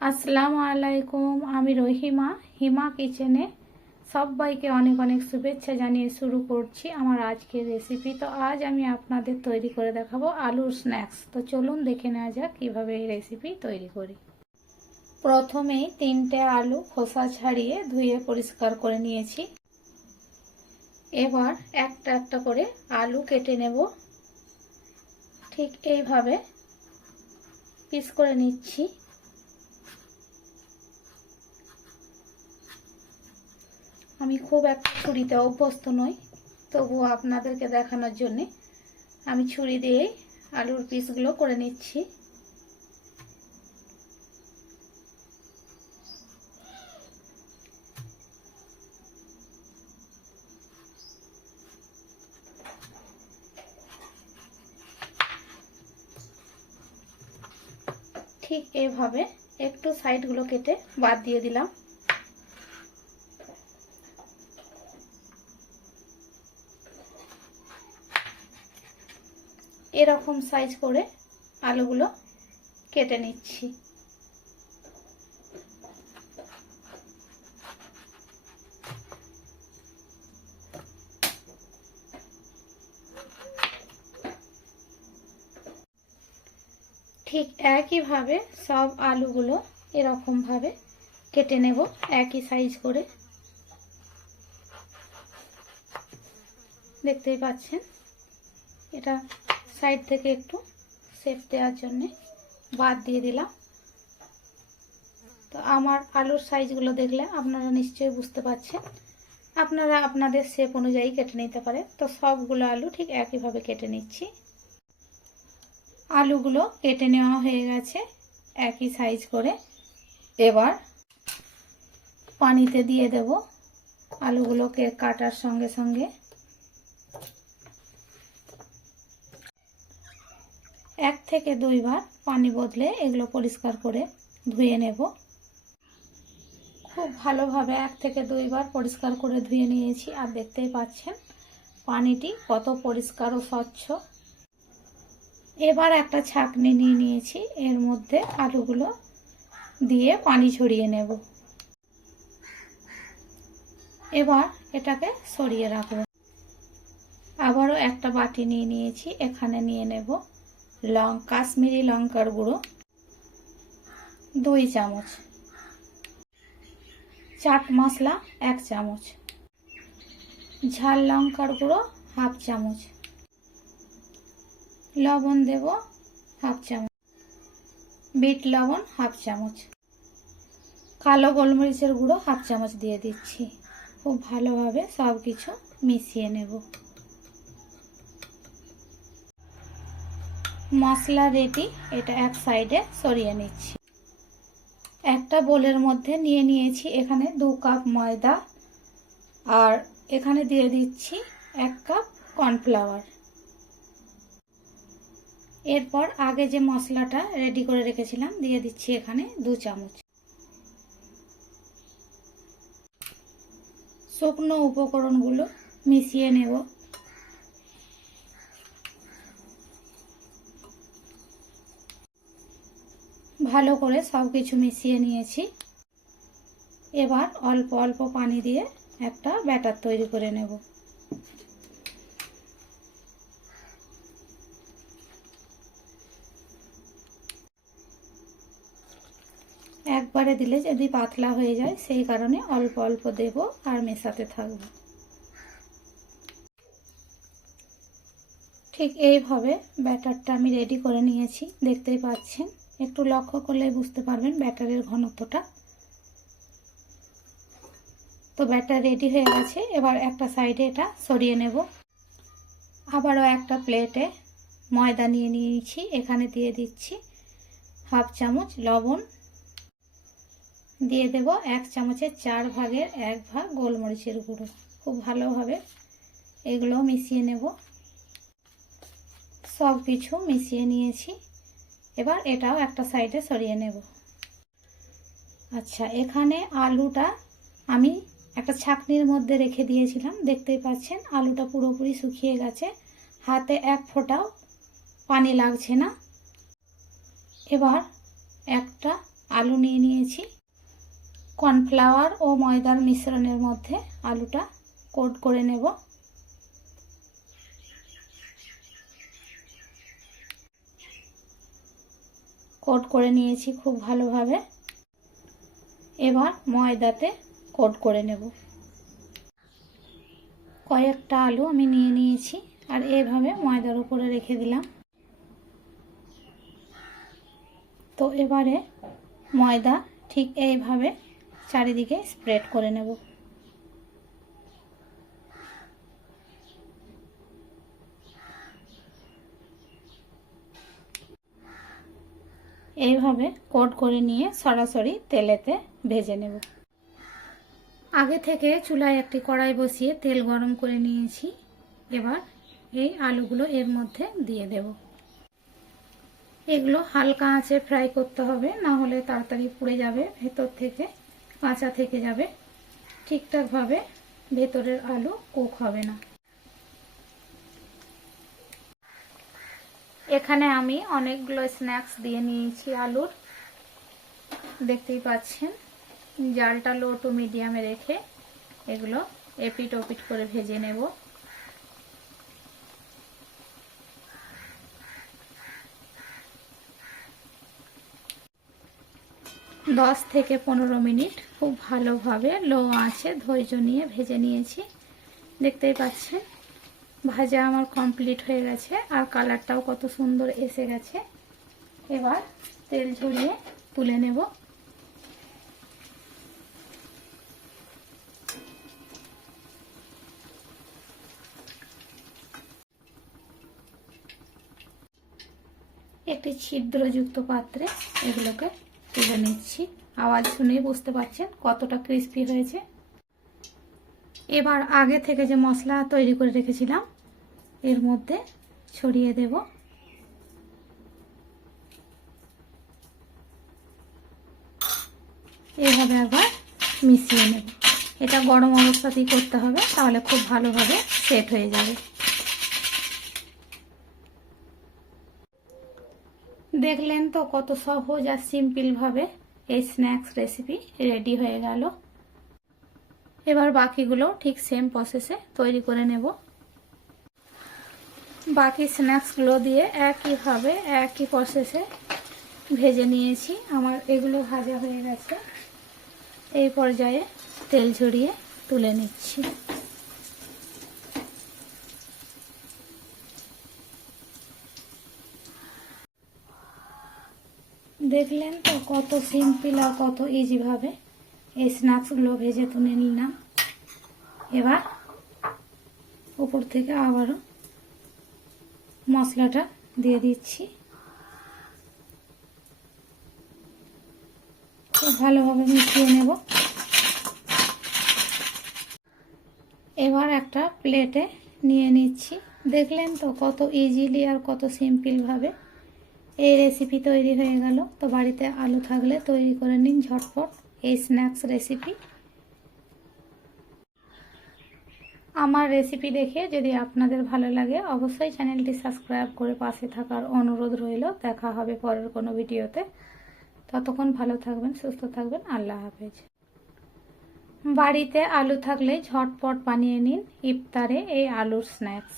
আসসালামু আলাইকুম। আমি রহিমা, হিমা কিচেনে সবাইকে অনেক অনেক শুভেচ্ছা জানিয়ে শুরু করছি আমার আজকের রেসিপি। তো আজ আমি আপনাদের তৈরি করে দেখাবো আলুর স্ন্যাক্স। তো চলুন দেখে নেওয়া যাক কীভাবে এই রেসিপি তৈরি করি। প্রথমেই 3টে আলু খোসা ছাড়িয়ে ধুয়ে পরিষ্কার করে নিয়েছি। এবার একটা একটা করে আলু কেটে নেব। ঠিক এইভাবে পিস করে নিচ্ছি। আমি খুব একটা ছুরিতে অভ্যস্ত নই, তবুও আপনাদেরকে দেখানোর জন্যে আমি ছুরি দিয়ে আলুর পিসগুলো করে নিচ্ছি। ঠিক এইভাবে একটু সাইডগুলো কেটে বাদ দিয়ে দিলাম। এরকম সাইজ করে আলুগুলো কেটে নিচ্ছি। ঠিক একইভাবে সব আলুগুলো এরকমভাবে কেটে নেব, একই সাইজ করে। দেখতেই পাচ্ছেন, এটা সাইড থেকে একটু শেপ দেওয়ার জন্যে বাদ দিয়ে দিলাম। তো আমার আলুর সাইজগুলো দেখলে আপনারা নিশ্চয়ই বুঝতে পারছেন। আপনারা আপনাদের শেপ অনুযায়ী কেটে নিতে পারেন। তো সবগুলো আলু ঠিক একইভাবে কেটে নিচ্ছি। আলুগুলো কেটে নেওয়া হয়ে গেছে একই সাইজ করে। এবার পানিতে দিয়ে দেব আলুগুলোকে কাটার সঙ্গে সঙ্গে। 1 থেকে 2 বার পানি বদলে এগুলো পরিষ্কার করে ধুয়ে নেব। খুব ভালোভাবে 1 থেকে 2 বার পরিষ্কার করে ধুয়ে নিয়েছি। আর দেখতেই পাচ্ছেন পানিটি কত পরিষ্কার ও স্বচ্ছ। এবার একটা ছাঁকনি নিয়ে নিয়েছি, এর মধ্যে আলুগুলো দিয়ে পানি ঝরিয়ে নেব। এবার এটাকে সরিয়ে রাখবো। আবারও একটা বাটি নিয়ে নিয়েছি, এখানে নিয়ে নেব কাশ্মীরি লঙ্কার গুঁড়ো 2 চামচ, চাট মশলা 1 চামচ, ঝাল লঙ্কার গুঁড়ো 1/2 চামচ, লবণ দেব 1/2 চামচ, বিট লবণ 1/2 চামচ, কালো গোলমরিচের গুঁড়ো 1/2 চামচ দিয়ে দিচ্ছি। খুব ভালোভাবে সব কিছু মিশিয়ে নেব। মশলা রেডি, এটা এক সাইডে সরিয়ে নিচ্ছি। একটা বোলের মধ্যে নিয়ে নিয়েছি এখানে 2 কাপ ময়দা, আর এখানে দিয়ে দিচ্ছি 1 কাপ কর্নফ্লাওয়ার। এরপর আগে যে মশলাটা রেডি করে রেখেছিলাম দিয়ে দিচ্ছি এখানে 2 চামচ। শুকনো উপকরণগুলো মিশিয়ে নেব। ভালো করে সব কিছু মিশিয়ে নিয়েছি। এবার অল্প অল্প পানি দিয়ে একটা ব্যাটার তৈরি করে নেব। একবারে দিলে যদি পাতলা হয়ে যায়, সেই কারণে অল্প অল্প দেব আর মেশাতে থাকবো। ঠিক এইভাবে ব্যাটারটা আমি রেডি করে নিয়েছি, দেখতেই পাচ্ছেন। একটু লক্ষ্য করলে বুঝতে পারবেন ব্যাটারের ঘনত্বটা। তো ব্যাটার রেডি হয়ে গেছে। এবার একটা সাইডে এটা সরিয়ে নেব। আবারও একটা প্লেটে ময়দা নিয়ে নিয়েছি, এখানে দিয়ে দিচ্ছি 1/2 চামচ লবণ, দিয়ে দেব 1 চামচের 4 ভাগের 1 ভাগ গোলমরিচের গুঁড়ো। খুব ভালোভাবে এগুলো মিশিয়ে নেব। সব কিছু মিশিয়ে নিয়েছি। এবার এটাও একটা সাইডে সরিয়ে নেব। আচ্ছা, এখানে আলুটা আমি একটা ছাঁকনির মধ্যে রেখে দিয়েছিলাম, দেখতেই পাচ্ছেন আলুটা পুরোপুরি শুকিয়ে গেছে। হাতে 1 ফোঁটাও পানি লাগছে না। এবার একটা আলু নিয়ে নিয়েছি। কর্নফ্লাওয়ার ও ময়দার মিশ্রণের মধ্যে আলুটা কোট করে নেব। কোট করে নিয়েছি খুব ভালোভাবে। এবার ময়দাতে কোট করে নেব। কয়েকটা আলু আমি নিয়ে নিয়েছি আর এভাবে ময়দার উপরে রেখে দিলাম। তো এবারে ময়দা ঠিক এইভাবে চারিদিকে স্প্রেড করে নেব। এইভাবে কোট করে নিয়ে সরাসরি তেলেতে ভেজে নেব। আগে থেকে চুলায় একটি কড়াই বসিয়ে তেল গরম করে নিয়েছি। এবার এই আলুগুলো এর মধ্যে দিয়ে দেব। এগুলো হালকা আঁচে ফ্রাই করতে হবে, না হলে তাড়াতাড়ি পুড়ে যাবে, ভেতর থেকে কাঁচা থেকে যাবে, ঠিকঠাকভাবে ভেতরের আলু কুক হবে না। এখানে আমি অনেকগুলো স্ন্যাক্স দিয়ে নিয়েছি আলুর, দেখতেই পাচ্ছেন। জালটা লো টু মিডিয়ামে রেখে এগুলো এপিট ওপিট করে ভেজে নেব। দশ থেকে 15 মিনিট খুব ভালোভাবে লো আঁচে ধৈর্য নিয়ে ভেজে নিয়েছি। দেখতেই পাচ্ছেন ভাজা আমার কমপ্লিট হয়ে গেছে আর কালারটাও কত সুন্দর এসে গেছে। এবার তেল ঝরিয়ে তুলে নেব। একটি ছিদ্রযুক্ত পাত্রে এগুলোকে তুলে নিচ্ছি। আওয়াজ শুনেই বুঝতে পারছেন কতটা ক্রিস্পি হয়েছে। এবার আগে থেকে যে মশলা তৈরি করে রেখেছিলাম এর মধ্যে ছড়িয়ে দেব। এভাবে আবার মিশিয়ে নেব। এটা গরম অবস্থাতেই করতে হবে, তাহলে খুব ভালোভাবে সেট হয়ে যাবে। দেখলেন তো কত সহজ আর সিম্পলভাবে এই স্ন্যাক্স রেসিপি রেডি হয়ে গেল। এবার বাকিগুলো ঠিক সেম প্রসেসে তৈরি করে নেব। বাকি স্ন্যাক্সগুলো দিয়ে একইভাবে একই প্রসেসে ভেজে নিয়েছি। আমার এগুলো ভাজা হয়ে গেছে। এই পর্যায়ে তেল ঝরিয়ে তুলে নিচ্ছি। দেখলেন তো কত সিম্পল আর কত ইজিভাবে এই স্ন্যাক্সগুলো ভেজে তুলে নিলাম। এবার উপর থেকে আবারও মশলাটা দিয়ে দিচ্ছি। খুব ভালোভাবে মিশিয়ে নেব। এবার একটা প্লেটে নিয়ে নিচ্ছি। দেখলেন তো কত ইজিলি আর কত সিম্পলভাবে এই রেসিপি তৈরি হয়ে গেল। তো বাড়িতে আলু থাকলে তৈরি করে নিন ঝটপট এই স্ন্যাক্স রেসিপি। আমার রেসিপি দেখে যদি আপনাদের ভালো লাগে অবশ্যই চ্যানেলটি সাবস্ক্রাইব করে পাশে থাকার অনুরোধ রইল। দেখা হবে পরের কোনো ভিডিওতে। ততক্ষণ ভালো থাকবেন, সুস্থ থাকবেন। আল্লাহ হাফেজ। বাড়িতে আলু থাকলে ঝটপট বানিয়ে নিন ইফতারে এই আলুর স্ন্যাক্স।